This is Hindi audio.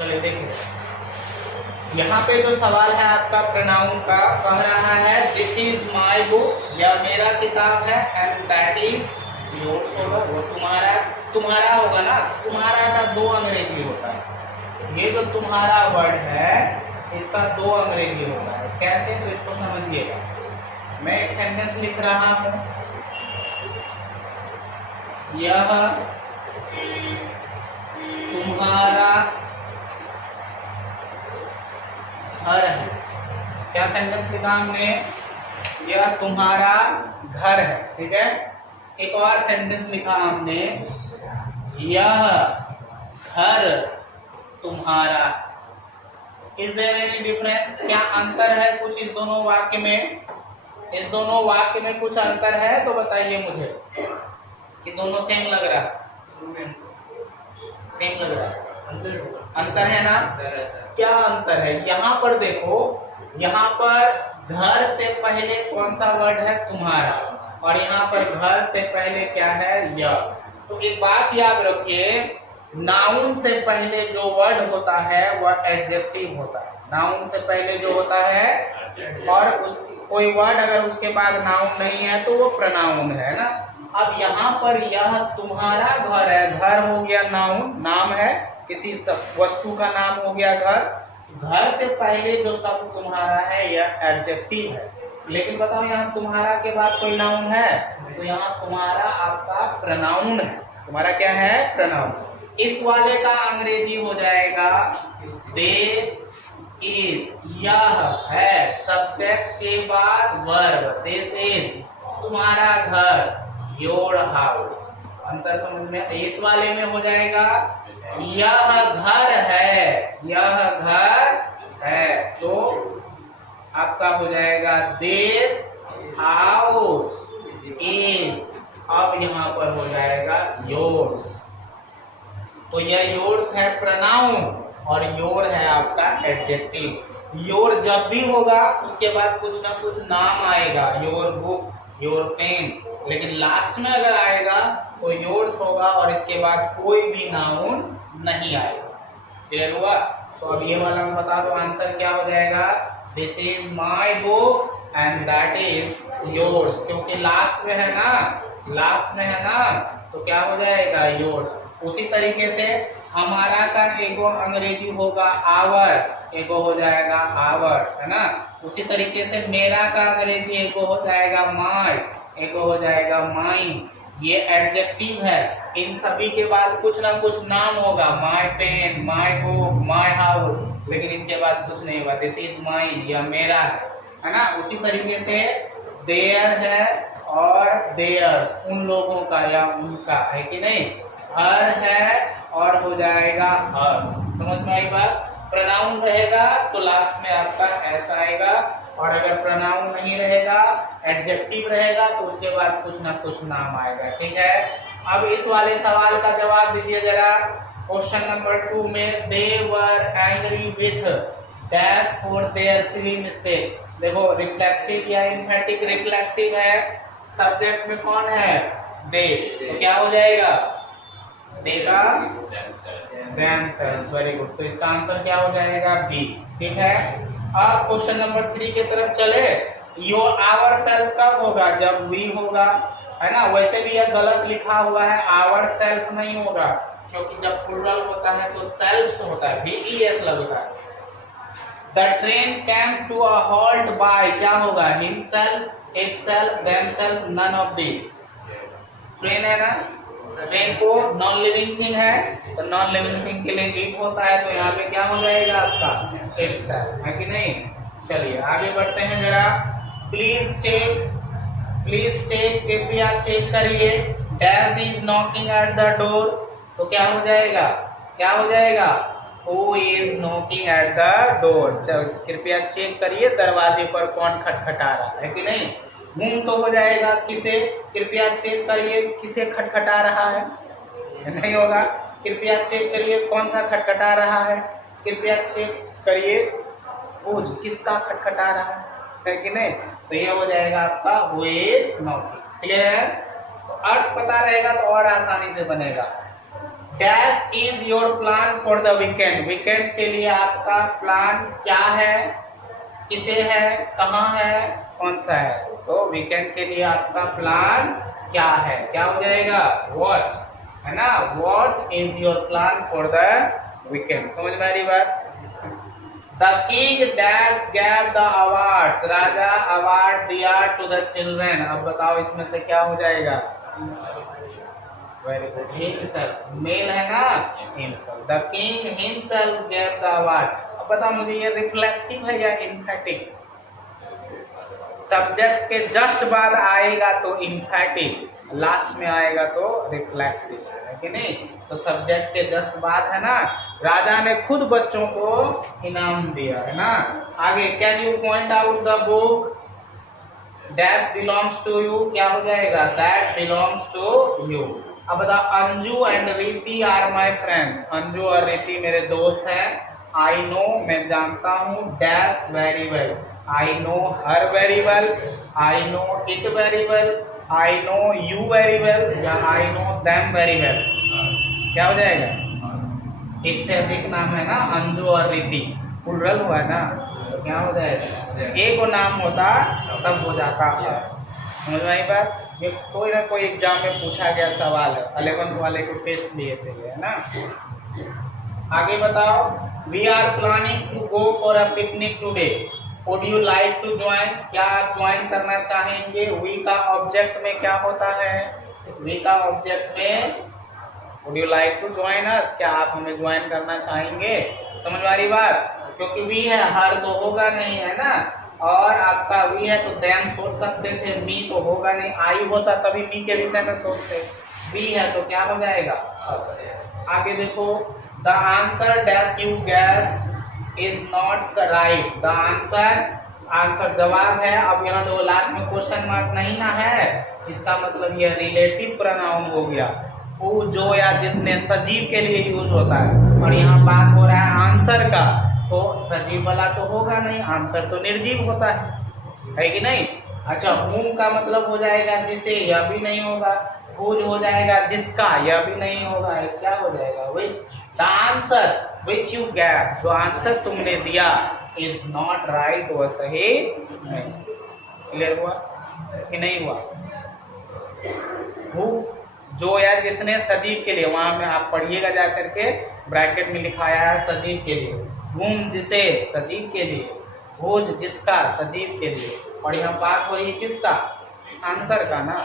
चलिए देखिए, यहाँ पे जो सवाल है आपका प्रोनाउन का, कह रहा है दिस इज माई बुक, यह मेरा किताब है, एंड दैट इज योर्स होगा, वो तुम्हारा, तुम्हारा होगा ना। तुम्हारा का दो अंग्रेजी होता है, ये जो तुम्हारा वर्ड है इसका दो अंग्रेजी होता है। कैसे, तो इसको समझिएगा। मैं एक सेंटेंस लिख रहा हूं, यह तुम्हारा घर है। क्या सेंटेंस लिखा हमने, यह तुम्हारा घर है, ठीक है। एक और सेंटेंस लिखा हमने, यह घर तुम्हारा। इज देयर एनी डिफरेंस, क्या अंतर है कुछ इस दोनों वाक्य में? इस दोनों वाक्य में कुछ अंतर है तो बताइए मुझे, कि दोनों सेम लग रहा है? सेम लग रहा है, अंतर है ना। क्या अंतर है? यहाँ पर देखो, यहाँ पर घर से पहले कौन सा वर्ड है, तुम्हारा, और यहाँ पर घर से पहले क्या है, यह। तो एक बात याद रखिए, नाउन से पहले जो वर्ड होता है वह एडजेक्टिव होता है। नाउन से पहले जो होता है, और कोई वर्ड अगर उसके बाद नाउन नहीं है तो वो प्रोनाउन है ना। अब यहाँ पर यह तुम्हारा घर है, घर हो गया नाउन, नाम है, किसी वस्तु का नाम हो गया घर। घर से पहले जो शब्द तुम्हारा है यह एडजेक्टिव है। लेकिन बताओ यहाँ तुम्हारा के बाद कोई नाउन है, तो यहाँ तुम्हारा आपका प्रोनाउन है। तुम्हारा क्या है, प्रोनाउन। इस वाले का अंग्रेजी हो जाएगा दिस इज, यह है, सब्जेक्ट के बाद वर्ब, दिस इज तुम्हारा घर, योर हाउस। अंतर समझ में? इस वाले में हो जाएगा यह घर है, यह घर है, तो आपका हो जाएगा दिस हाउस इज। अब यहाँ पर हो जाएगा योर्स। तो यह योर्स है प्रोनाउन, और योर है आपका एडजेक्टिव। योर जब भी होगा उसके बाद कुछ ना कुछ नाम आएगा, योर बुक, योर पेन, लेकिन लास्ट में अगर आएगा तो योर्स होगा और इसके बाद कोई भी नाउन नहीं आएगा। क्लियर हुआ? तो अब ये वाला मैं बता दो, आंसर क्या हो जाएगा, this is my book and that is yours. क्योंकि लास्ट में है ना, लास्ट में है ना, तो क्या हो जाएगा, योर्स। उसी तरीके से हमारा का एगो अंग्रेजी होगा आवर, एगो हो जाएगा आवर्स, है ना। उसी तरीके से मेरा का अंग्रेजी एगो हो जाएगा माय, एगो हो जाएगा माइन। ये एडजेक्टिव है, इन सभी के बाद कुछ ना कुछ नाम होगा, my pen, my book, my house, लेकिन इनके बाद कुछ नहीं होगा, दिस इज माइन, यह मेरा है ना। उसी तरीके से देयर है और देयर्स, उन लोगों का या उनका, है कि नहीं। हर है और हो जाएगा हर्स। समझ में आई बात? प्रोनाउन रहेगा तो लास्ट में आपका ऐसा आएगा, और अगर प्रोनाउन नहीं रहेगा, एडजेक्टिव रहेगा, तो उसके बाद कुछ ना कुछ नाम आएगा। ठीक है, अब इस वाले सवाल का जवाब दीजिए जरा। क्वेश्चन नंबर 2 में they were angry with dash for their silly mistake. देखो रिफ्लेक्सिव या इन्फेटिक रिफ्लेक्सिव है, सब्जेक्ट में कौन है, दे, तो क्या हो जाएगा, देगा themselves। वेरी गुड, तो इसका आंसर क्या हो जाएगा, बी। ठीक है, अब क्वेश्चन नंबर 3 की तरफ चले। योर आवर सेल्फ कब होगा, जब वी होगा, है ना। वैसे भी यह गलत लिखा हुआ है, आवर सेल्फ नहीं होगा, क्योंकि जब प्लूरल होता है तो सेल्फ होता है, VES लगता है। The train came to a halt by, क्या होगा, himself, itself, themselves, none of this. Train है ना, ट्रेन को नॉन लिविंग थिंग है, तो नॉन लिविंग थिंग के लिए इट होता है, तो यहाँ पे क्या हो जाएगा आपका, इटसेल्फ, है कि नहीं। चलिए आगे बढ़ते हैं जरा। प्लीज चेक, प्लीज चेक, कृपया चेक करिए, dash is knocking at the door, तो क्या हो जाएगा, क्या हो जाएगा, who is knocking at the door. कृपया चेक करिए दरवाजे पर कौन खटखटा रहा है कि नहीं। हूं तो हो जाएगा किसे, कृपया चेक करिए किसे खटखटा रहा है, नहीं होगा। कृपया चेक करिए कौन सा खटखटा रहा है, कृपया चेक करिए किसका खटखटा रहा है कि नहीं। तो ये हो जाएगा आपका हु इज नॉकिंग। क्लियर है? तो अर्थ पता रहेगा तो और आसानी से बनेगा। Dash is your plan for the weekend, weekend के लिए आपका प्लान क्या है, किसे है, कहाँ है, कौन सा है। तो वीकेंड के लिए आपका प्लान क्या है, क्या हो जाएगा, व्हाट, है ना। What is your plan for the weekend, समझ में आ रही बात। The king dash gave the awards, Raja award दिया टू द चिल्ड्रेन। अब बताओ इसमें से क्या हो जाएगा, वेरी गुड, हिमसेल्फ, मेल है ना, himself. The king himself gave the award. अब बताओ मुझे ये रिफ्लेक्सिव है या एम्फैटिक। सब्जेक्ट के जस्ट बाद आएगा तो एम्फैटिक, लास्ट में आएगा तो रिफ्लेक्सिव, है कि नहीं। तो सब्जेक्ट के जस्ट बाद है ना, राजा ने खुद बच्चों को इनाम दिया, है ना। आगे, can you point out the book dash belongs to you, क्या हो जाएगा, दैट बिलोंग्स टू यू। अब बताओ, Anju and Riti are my friends, Anju और रीति मेरे दोस्त हैं। आई नो, मैं जानता हूँ, dash very well, I know her very well, I know it very well, I know you very well, या I know them very well, क्या हो जाएगा, एक से अधिक नाम है ना, अंजू और रीति, प्लुरल हुआ है ना, तो क्या हो जाएगा, एक को नाम होता तब हो जाता है। समझ में आई बात। ये कोई ना कोई एग्जाम में पूछा गया सवाल है, 11th वाले को टेस्ट लिए थे, है ना। आगे बताओ, we are planning to go for a picnic today, would you like to join, क्या आप ज्वाइन करना चाहेंगे। वी का ऑब्जेक्ट में क्या होता है, वी का ऑब्जेक्ट में would you like to join us, क्या आप हमें ज्वाइन करना चाहेंगे। समझ वाली बात, क्योंकि वी है, हर तो होगा नहीं, है ना, और आपका वी है तो देम सोच सकते थे, मी तो होगा नहीं, आई होता तभी मी के विषय में सोचते, वी है तो क्या हो जाएगा। आगे देखो, the answer dash you gave is not right, the answer, answer जवाब है। अब यहाँ तो लास्ट में क्वेश्चन मार्क नहीं ना है, इसका मतलब यह रिलेटिव प्रोनाउन हो गया, वो जो या जिसने सजीव के लिए यूज होता है, और यहाँ बात हो रहा है आंसर का, तो सजीव वाला तो होगा नहीं, आंसर तो निर्जीव होता है कि नहीं। अच्छा, whom का मतलब हो जाएगा जिसे, यह भी नहीं होगा। whose हो जाएगा जिसका, यह भी नहीं होगा, क्या हो जाएगा, which। the answer which you gave, जो आंसर तुमने दिया, is not right, वह सही नहीं। क्लियर हुआ कि नहीं हुआ। who जो या जिसने सजीव के लिए, वहां में आप पढ़िएगा जा करके, ब्रैकेट में लिखाया है सजीव के लिए, whom जिसे, सजीव के लिए, whose जिसका, सजीव के लिए, और यहाँ बात हो रही है किसका, आंसर का ना।